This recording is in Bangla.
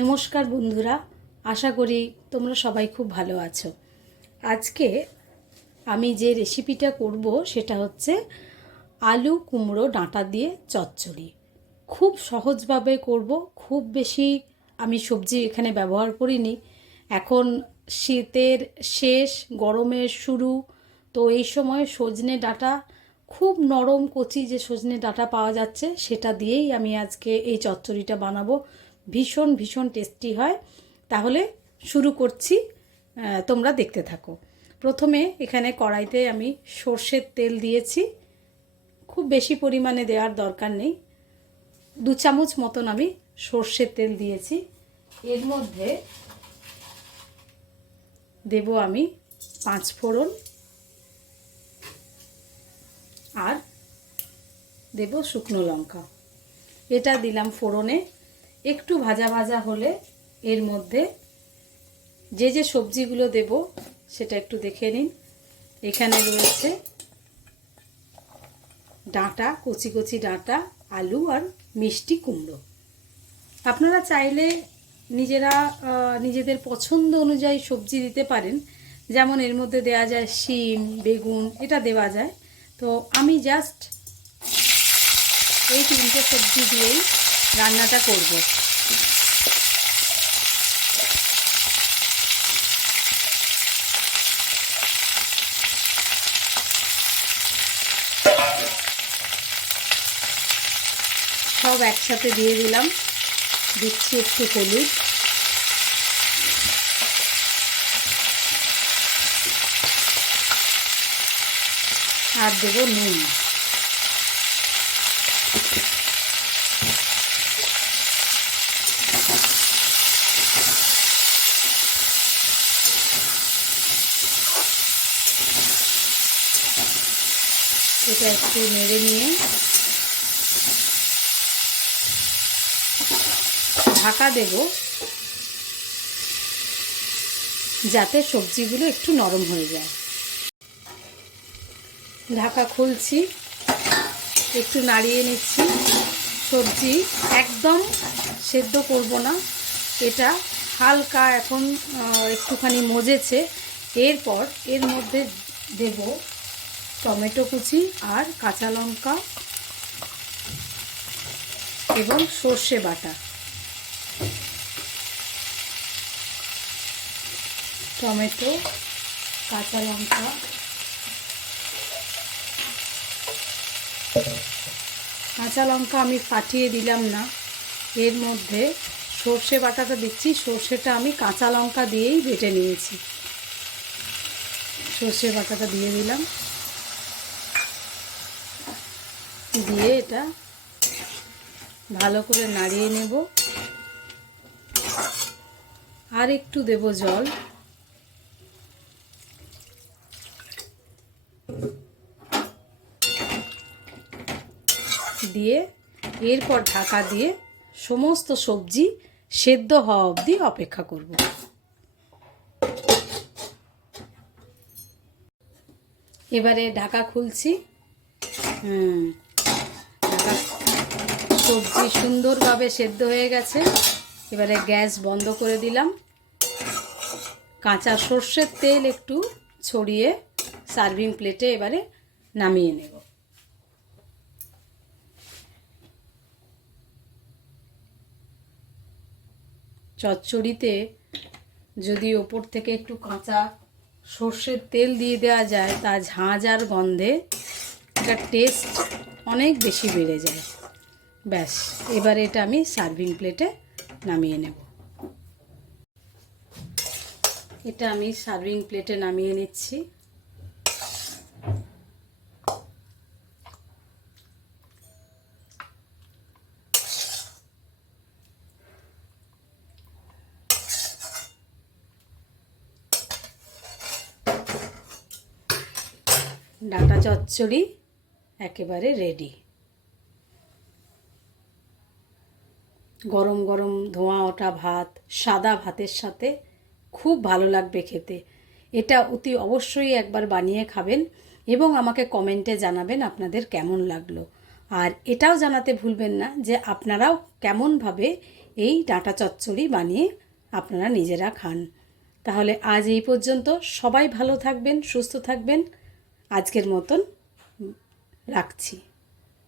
নমস্কার বন্ধুরা, আশা করি তোমরা সবাই খুব ভালো আছো। আজকে আমি যে রেসিপিটা করব সেটা হচ্ছে আলু কুমড়ো ডাঁটা দিয়ে চচ্চড়ি। খুব সহজভাবে করব, খুব বেশি আমি সবজি এখানে ব্যবহার করিনি। এখন শীতের শেষ, গরমের শুরু, তো এই সময় সজনে ডাঁটা, খুব নরম কচি যে সজনে ডাঁটা পাওয়া যাচ্ছে সেটা দিয়েই আমি আজকে এই চচ্চড়িটা বানাবো। ভীষণ ভীষণ টেস্টি হয়। তাহলে শুরু করছি, তোমরা দেখতে থাকো। প্রথমে এখানে কড়াইতে আমি সর্ষের তেল দিয়েছি। খুব বেশি পরিমাণে দেওয়ার দরকার নেই, 2 চামচ মতন আমি সর্ষের তেল দিয়েছি। এর মধ্যে দেব আমি 5 ফোড়ন আর দেব শুকনো লঙ্কা। এটা দিলাম ফোড়নে। একটু ভাজা ভাজা হলে এর মধ্যে যে যে সবজিগুলো দেব সেটা একটু দেখে নিন। এখানে রয়েছে ডাঁটা, কচি কচি ডাঁটা, আলু আর মিষ্টি কুমড়ো। আপনারা চাইলে নিজেরা নিজেদের পছন্দ অনুযায়ী সবজি দিতে পারেন। যেমন এর মধ্যে দেওয়া যায় শিম, বেগুন, এটা দেওয়া যায়। তো আমি জাস্ট এই 3টে সবজি দিয়েই রান্নাটা করব। সব একসাথে দিয়ে দিলাম। দিচ্ছি একটু হলুদ, আর দেবো নুন। এটা একটু নেড়ে নিয়ে ঢাকা দেব, যাতে সবজিগুলো একটু নরম হয়ে যায়। ঢাকা খুলছি, একটু নাড়িয়ে নিচ্ছি। সবজি একদম সেদ্ধ করব না, এটা হালকা এখন একটুখানি মজেছে। এরপর এর মধ্যে দেব টমেটো কুচি আর কাঁচা লঙ্কা এবং সর্ষে বাটা। টমেটো, কাঁচা লঙ্কা, কাঁচা লঙ্কা আমি ফাটিয়ে দিলাম না, এর মধ্যে সর্ষে বাটাটা দিচ্ছি। সর্ষেটা আমি কাঁচা লঙ্কা দিয়েই বেটে নিয়েছি। সর্ষে বাটাটা দিয়ে দিলাম, দিয়ে এটা ভালো করে নাড়িয়ে নেব। আর একটু দেব জল, দিয়ে এরপর ঢাকা দিয়ে সমস্ত সবজি সেদ্ধ হওয়া অবধি অপেক্ষা করব। এবারে ঢাকা খুলছি। সবজি সুন্দরভাবে সেদ্ধ হয়ে গেছে। এবারে গ্যাস বন্ধ করে দিলাম। কাঁচা সর্ষের তেল একটু ছড়িয়ে সার্ভিং প্লেটে এবারে নামিয়ে নেব। চচ্চড়িতে যদি ওপর থেকে একটু কাঁচা সর্ষের তেল দিয়ে দেওয়া যায়, তা ঝাঁঝ আর গন্ধে এটার টেস্ট অনেক বেশি বেড়ে যায়। ব্যাস, এবারে এটা আমি সার্ভিং প্লেটে নামিয়ে নেব। এটা আমি সার্ভিং প্লেটে নামিয়ে নিচ্ছি। ডাঁটা চচ্চড়ি একেবারে রেডি। গরম গরম ধোঁয়া ওঠা ভাত, সাদা ভাতের সাথে খুব ভালো লাগবে খেতে। এটা অতি অবশ্যই একবার বানিয়ে খাবেন এবং আমাকে কমেন্টে জানাবেন আপনাদের কেমন লাগলো। আর এটাও জানাতে ভুলবেন না যে আপনারাও কেমনভাবে এই ডাঁটা চচ্চড়ি বানিয়ে আপনারা নিজেরা খান। তাহলে আজ এই পর্যন্ত। সবাই ভালো থাকবেন, সুস্থ থাকবেন। আজকের মতন রাখছি।